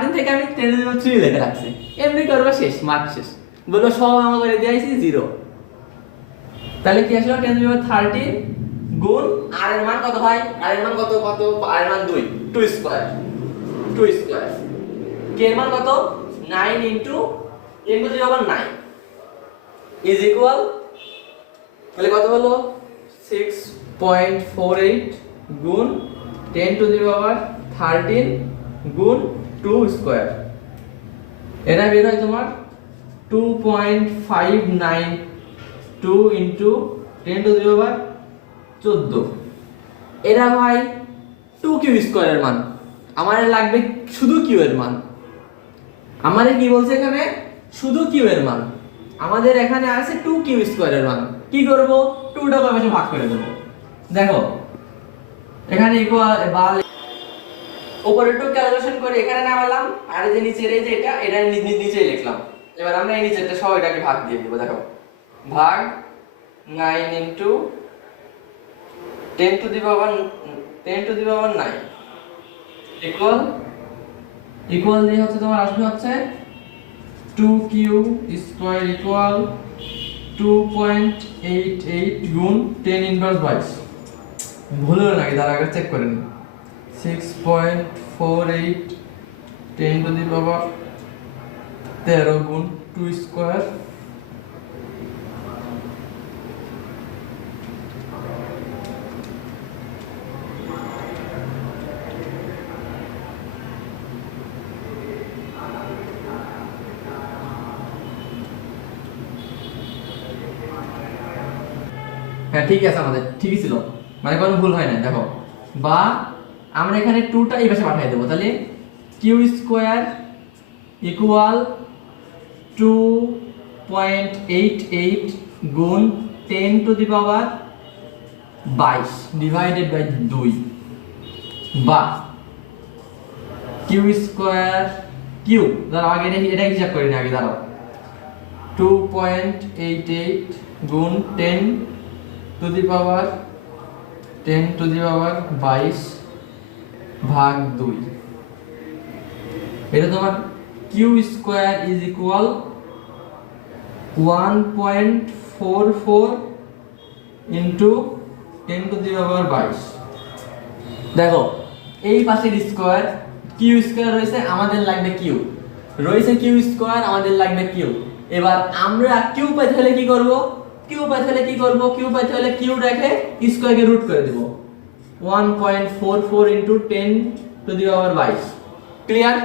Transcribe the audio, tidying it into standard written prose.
13 থেকে আমি 10 to the পাওয়ার 3 লিখে রাখছি, এমনি করবো, শেষ, মার্ক শেষ। বলবো সব আমার করে দিয়েছি 0। তাহলে কি আসলো 10 টু দি পাওয়ার 13 গুণ আর এর মান কত হয়, আর এর মান কত, আর এর মান 2 স্কয়ার, কে এর মান কত 9 into 10 to the power 9 is equal, তাহলে কত হলো 6.48 গুণ 10 টু দি পাওয়ার 13 গুণ 2 স্কয়ার, এটা বের হয় তোমার 2.592 ইনটু 10 টু দি পাওয়ার 14। এটা ভাই 2q স্কয়ারের মান, আমার লাগবে শুধু q এর মান। আমাদের কি বলছে এখানে, শুধু q এর মান, আমাদের এখানে আছে 2q স্কয়ারের মান। কি করব, 2 টা পাশে ভাগ করে দেব। দেখো এখানে ইকুয়াল বাল উপরে 2 ক্যালকুলেশন করে এখানে নামালাম, আর এই যে নিচের এই যে এটা নিচেই লিখলাম। এবার আমরা এই নিচেরটা সব এটাকে ভাগ দিয়ে দেব। দেখো ভাগ 9 into 10 to the power 9 equal দিয়ে হচ্ছে তোমার আসবে হচ্ছে 2q স্কয়ার ইকুয়াল 2.88 গুণ 10 ইনভার্স 22। ভুল হলো নাকি তার আগে চেক করে নিন। 6.48 10 টু দি পাওয়ার 13 গুণ 2 স্কয়ার হ্যাঁ ঠিক আছে, আমাদের ঠিকই ছিল, মানে কোনো ভুল হয় না। দেখো বা আমরা এখানে 2টা এই পাশে পাঠিয়ে দেবো, তাহলে q স্কয়ার ইকুয়াল 2.88 গুণ 10 to the power 22 divided by 2 বা q স্কয়ার দাঁড়াও আগে এটা হিসাব করি না, আগে দাঁড়াও 2.88 গুণ 10 টু দি পাওয়ার 22 ভাগ 2, এটা তোমার q square is equal 1.44 into 10 to the power 22। দেখো এই পাশের স্কয়ার q স্কয়ার রয়েছে, আমাদের লাগবে q রয়েছে, q স্কয়ার আমাদের লাগবে q। এবার আমরা q পেতে হলে কি করব, q পেতে হলে q রেখে স্কয়ারকে রুট করে দেব। 1.44 into 10 to the power 22। Clear?